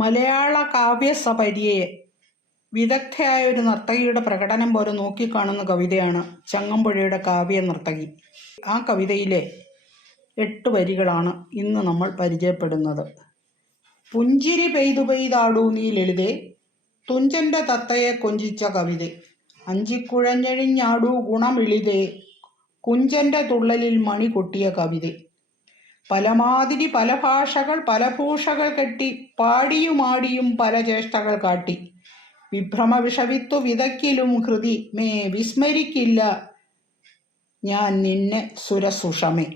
മലയാള കാവ്യസപര്യയെ വിദഗ്ധയായ ഒരു നർത്തകിയുടെ പ്രകടനം പോലെ നോക്കിക്കാണുന്ന കവിതയാണ് ചങ്ങമ്പുഴയുടെ കാവ്യ നർത്തകി. ആ കവിതയിലെ എട്ട് വരികളാണ് ഇന്ന് നമ്മൾ പരിചയപ്പെടുന്നത്. പുഞ്ചിരി പെയ്തു പെയ്താടൂ നീ ലളിതേ തുഞ്ചന്റെ തത്തയെ കൊഞ്ചിച്ച കവിത. അഞ്ചിക്കുഴഞ്ഞഴിഞ്ഞാടൂ ഗുണമിളിതേ കുഞ്ചന്റെ തുള്ളലിൽ മണി കൊട്ടിയ കവിത. പലമാതിരി പല ഭാഷകൾ പല ഭൂഷകൾ കെട്ടി പാടിയുമാടിയും പല ചേഷ്ടകൾ കാട്ടി. വിഭ്രമ വിഷവിത്തു വിതക്കിലും ഹൃതി മേ വിസ്മരിക്കില്ല ഞാൻ നിന്നെ സുരസുഷമേ.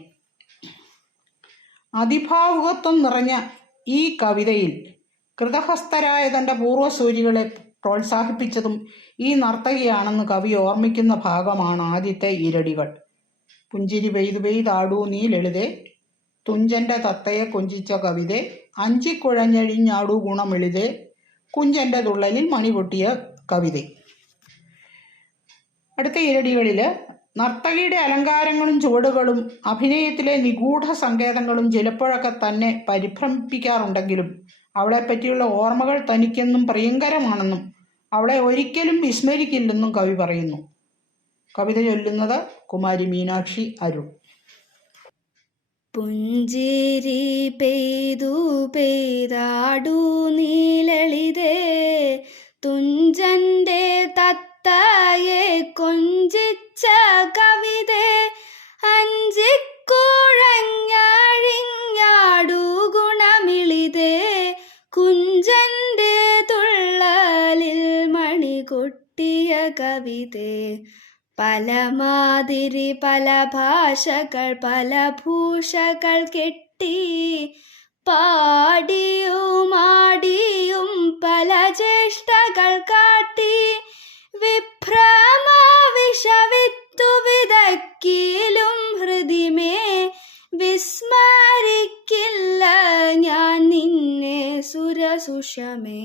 അതിഭാവുകത്വം നിറഞ്ഞ ഈ കവിതയിൽ കൃതഹസ്തരായ തന്റെ പൂർവസൂരികളെ പ്രോത്സാഹിപ്പിച്ചതും ഈ നർത്തകിയാണെന്ന് കവി ഓർമ്മിക്കുന്ന ഭാഗമാണ് ആദ്യത്തെ ഇരടികൾ. പുഞ്ചിരി പെയ്തു പെയ്താടൂ നീ ലളിതേ. തുഞ്ചന്റെ തത്തയെ കൊഞ്ചിച്ച കവിത അഞ്ചിക്കുഴഞ്ഞഴിഞ്ഞാടു ഗുണമെഴുതേ കുഞ്ചന്റെ തുള്ളലിൽ മണി പൊട്ടിയ കവിത. അടുത്ത ഇരടികളിൽ നർത്തകിയുടെ അലങ്കാരങ്ങളും ചുവടുകളും അഭിനയത്തിലെ നിഗൂഢ സങ്കേതങ്ങളും ചിലപ്പോഴൊക്കെ തന്നെ പരിഭ്രമിപ്പിക്കാറുണ്ടെങ്കിലും അവളെ പറ്റിയുള്ള ഓർമ്മകൾ തനിക്കെന്നും പ്രിയങ്കരമാണെന്നും അവളെ ഒരിക്കലും വിസ്മരിക്കില്ലെന്നും കവി പറയുന്നു. കവിത ചൊല്ലുന്നത് കുമാരി മീനാക്ഷി അരുൺ. പുഞ്ചിരി പെയ്തു പെയ്താടു നീലളിതേ. തുഞ്ചന്റെ തത്തയെ കൊഞ്ചിച്ച കവിത. അഞ്ചിക്കുഴഞ്ഞഴിഞ്ഞാടു ഗുണമിളിതേ. കുഞ്ചന്റെ തുള്ളലിൽ മണികൊട്ടിയ കവിതേ. പല മാതിരി പല ഭാഷകൾ പല ഭൂഷകൾ കെട്ടി പാടിയുമാടിയും പല ചേഷ്ടകൾ കാട്ടി വിഭ്രമ വിഷവിത്തു വിതക്കിലും ഹൃദിമേ വിസ്മരിക്കില്ല ഞാൻ നിന്നെ സുരസുഷമേ.